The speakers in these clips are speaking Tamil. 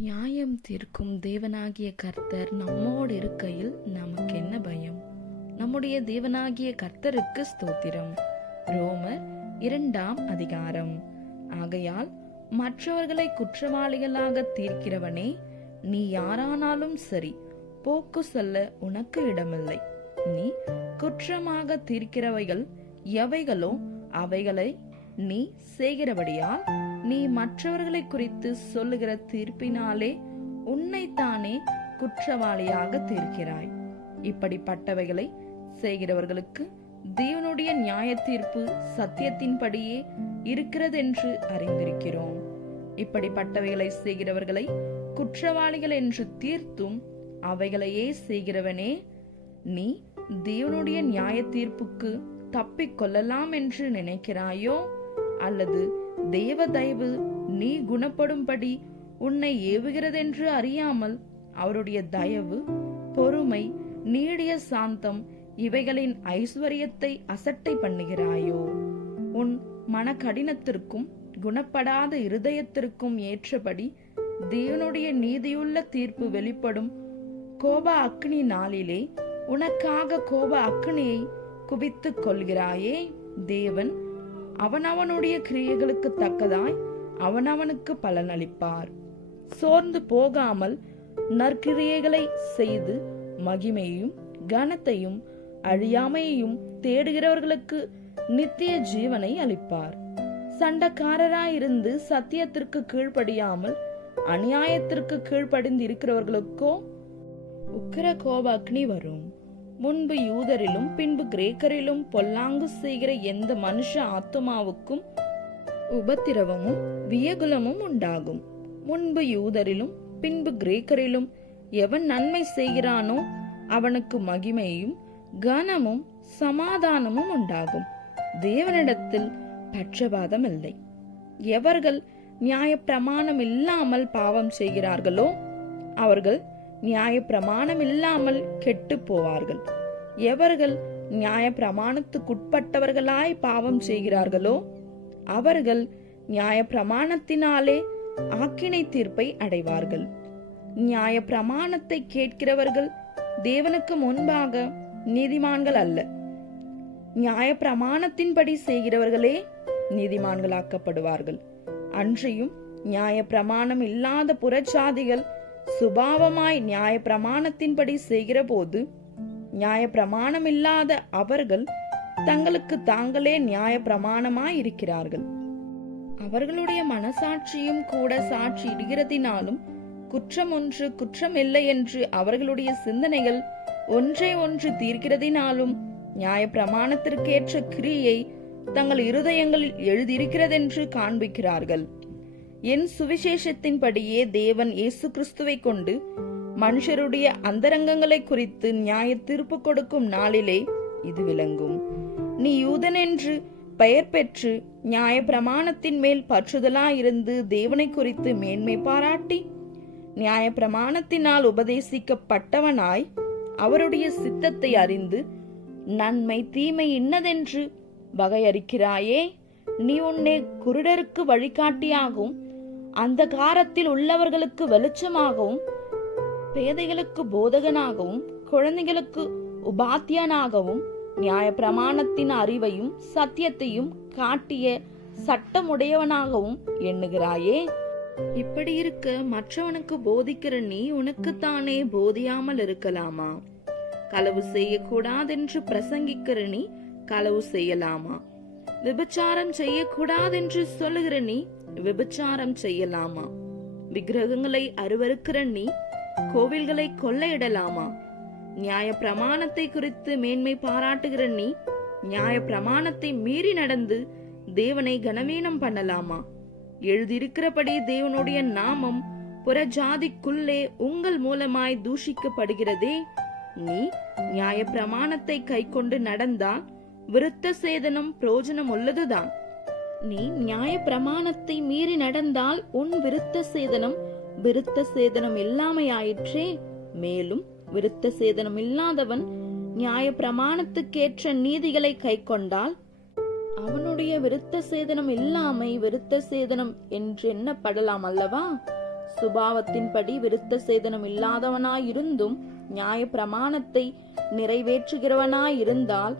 நியாயம் தீர்க்கும் தேவனாகிய கர்த்தர் நம்மோடு இருக்கையில் நமக்கு என்ன பயம்? நம்முடைய தேவனாகிய கர்த்தருக்கு ஸ்தோத்திரம். ரோமர் 2ஆம் அதிகாரம். ஆகையால் மற்றவர்களை குற்றவாளிகளாக தீர்க்கிறவனே, நீ யாரானாலும் சரி, போக்கு சொல்ல உனக்கு இடமில்லை. நீ குற்றமாக தீர்க்கிறவைகள் எவைகளோ அவைகளை நீ செய்கிறபடியால் நீ மற்றவர்களை குறித்து சொல்லுகிற தீர்ப்பினாலே உன்னைத்தானே குற்றவாளியாக தீர்க்கிறாய். இப்படிப்பட்டவைகளை செய்கிறவர்களுக்கு தேவனுடைய நியாய தீர்ப்பு சத்தியத்தின்படியே இருக்கிறதென்று அறிந்திருக்கிறோம். இப்படிப்பட்டவைகளை செய்கிறவர்களை குற்றவாளிகள் என்று தீர்த்தும் அவைகளையே செய்கிறவனே, நீ தேவனுடைய நியாய தீர்ப்புக்கு தப்பிக் கொள்ளலாம் என்று நினைக்கிறாயோ? அல்லது தேவ தயவு நீ குணப்படும்படி உன்னை ஏவுகிறதென்று அறியாமல் அவருடைய தயவு, பொறுமை, நீடிய சாந்தம் இவைகளின் ஐஸ்வர்யத்தை அசட்டை பண்ணுகிறாயோ? உன் மன கடினத்திற்கும் குணப்படாத இருதயத்திற்கும் ஏற்றபடி தேவனுடைய நீதியுள்ள தீர்ப்பு வெளிப்படும் கோப அக்னி நாளிலே உனக்காக கோப அக்னியை குவித்துக் கொள்கிறாயே. தேவன் அவனவனுடைய கிரியைகளுக்கு தக்கதாய் அவனவனுக்கு பலனளிப்பார். சோர்ந்து போகாமல் நற்கிரியைகளை செய்து மகிமையும் கனத்தையும் அழியாமையையும் தேடுகிறவர்களுக்கு நித்திய ஜீவனை அளிப்பார். சண்டக்காரராயிருந்து சத்தியத்திற்கு கீழ்ப்படியாமல் அநியாயத்திற்கு கீழ்ப்படிந்து இருக்கிறவர்களுக்கோ உக்கிர கோப அக்னி வரும். முன்பு யூதரிலும் பின்பு கிரேக்கரிலும் பொல்லாங்கு செய்கிற எந்த மனுஷ ஆத்துமாவுக்கும் உபத்திரவமும் வியகுலமும் உண்டாகும். முன்பு யூதரிலும் பின்பு கிரேக்கரிலும் எவன் நன்மை செய்கிறானோ அவனுக்கு மகிமையும் கனமும் சமாதானமும் உண்டாகும். தேவனிடத்தில் பட்சபாதம் இல்லை. எவர்கள் நியாய பிரமாணம் இல்லாமல் பாவம் செய்கிறார்களோ அவர்கள் நியாய பிரமாணம் இல்லாமல் கெட்டு போவார்கள். எவர்கள் நியாய பிரமாணத்துக்குட்பட்டவர்களாய் பாவம் செய்கிறார்களோ அவர்கள் நியாய பிரமாணத்தினாலே ஆக்கினை தீர்ப்பை அடைவார்கள். நியாய பிரமாணத்தை கேட்கிறவர்கள் தேவனுக்கு முன்பாக நீதிமான்கள் அல்ல, நியாய பிரமாணத்தின்படி செய்கிறவர்களே நீதிமான்களாக்கப்படுவார்கள். அன்றியும் நியாய பிரமாணம் இல்லாத புறச்சாதிகள் சுபாவமாய் நியாய பிரமாணத்தின்படி செய்கிற போது நியாய பிரமாணம் இல்லாத அவர்கள் தங்களுக்கு தாங்களே நியாய பிரமாணமாய் இருக்கிறார்கள். அவர்களுடைய மனசாட்சியும் கூட சாட்சி இடுகிறதினாலும் குற்றம் ஒன்று குற்றம் இல்லை என்று அவர்களுடைய சிந்தனைகள் ஒன்றை ஒன்று தீர்க்கிறதினாலும் நியாய பிரமாணத்திற்கேற்ற கிரியை தங்கள் இருதயங்களில் எழுதியிருக்கிறதென்று காண்பிக்கிறார்கள். என் சுவிசேஷத்தின்படியே தேவன் இயேசு கிறிஸ்துவை கொண்டு மனுஷருடைய அந்தரங்கங்களை குறித்து நியாய தீர்ப்பு கொடுக்கும் நாளிலே இது விளங்கும். நீ யூதன் என்று பெயர் பெற்று நியாய பிரமாணத்தின் மேல் பற்றுதலாயிருந்து தேவனை குறித்து மேன்மை பாராட்டி நியாய பிரமாணத்தினால் உபதேசிக்கப்பட்டவனாய் அவருடைய சித்தத்தை அறிந்து நன்மை தீமை இன்னதென்று வகையறிக்கிறாயே. நீ உன்னை குருடருக்கு வழிகாட்டியாகவும் அந்த காரத்தில் உள்ளவர்களுக்கு வெளிச்சமாகவும் பேதைகளுக்கு போதகனாகவும் குழந்தைகளுக்கு உபாத்தியனாகவும் நியாய பிரமாணத்தின் அறிவையும் சத்தியத்தையும் காட்டிய சட்டமுடையவனாகவும் எண்ணுகிறாயே. இப்படி இருக்க மற்றவனுக்கு போதிக்கிற நீ உனக்குத்தானே போதியாமல் இருக்கலாமா? களவு செய்யக்கூடாதென்று பிரசங்கிக்கிற நீ களவு செய்யலாமா? விபச்சாரம் செய்யக்கூடாதென்று சொல்லுகிற நீ விபச்சாரம் செய்யலாமா? விக்கிரகங்களை அருவருக்கிற நீ கோவில்களை கொள்ளையிடலாமா? நியாய பிரமாணத்தை குறித்து மேன்மை பாராட்டுகிற நீ நியாய பிரமாணத்தை மீறி நடந்து தேவனை கனவீனம் பண்ணலாமா? எழுதியிருக்கிறபடி தேவனுடைய நாமம் புறஜாதிக்குள்ளே உங்கள் மூலமாய் தூஷிக்கப்படுகிறதே. நீ நியாய பிரமாணத்தை கை கொண்டு நடந்தால் விருத்த சேதனம் பிரயோஜனம் உள்ளதுதான். நீ நியாய பிரமாணத்தை மீறி நடந்தால் உன் விருத்த சேதனம் இல்லாமையாயிற்றே. மேலும் விருத்த சேதனம் இல்லாதவன் நியாய பிரமாணத்துக்கேற்ற நீதிகளை கை கொண்டால் அவனுடைய விருத்த சேதனம் இல்லாமை விருத்த சேதனம் என்று எண்ணப்படலாம் அல்லவா? சுபாவத்தின்படி விருத்த சேதனம் இல்லாதவனாயிருந்தும் நியாய பிரமாணத்தை நிறைவேற்றுகிறவனாயிருந்தால்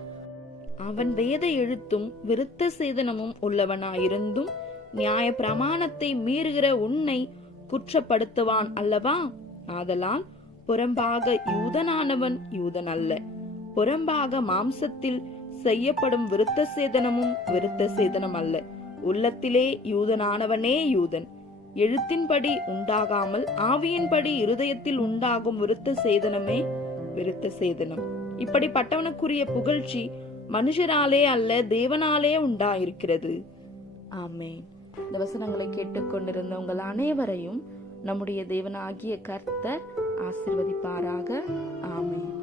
அவன் வேத எழுத்தும் விருத்த சேதனமும் உள்ளவனாயிருந்தும் நியாய பிரமாணத்தை மீறுகிற உன்னை குற்றப்படுத்துவான் அல்லவா? ஆதலால் புறம்பாக யூதனானவன் யூதன் அல்ல, புறம்பாக மாம்சத்தில் செய்யப்படும் விருத்த சேதனமும் விருத்த சேதனம் அல்ல, உள்ளத்திலே யூதனானவனே யூதன். எழுத்தின்படி உண்டாகாமல் ஆவியின்படி இருதயத்தில் உண்டாகும் விருத்த சேதனமே விருத்த சேதனம். இப்படிப்பட்டவனுக்குரிய புகழ்ச்சி மனுஷராலே அல்ல, தேவனாலே உண்டாயிருக்கிறது. ஆமென். இந்த வசனங்களை கேட்டுக்கொண்டிருந்த உங்கள் அனைவரையும் நம்முடைய தேவனாகிய கர்த்தர் ஆசீர்வதிப்பாராக. ஆமென்.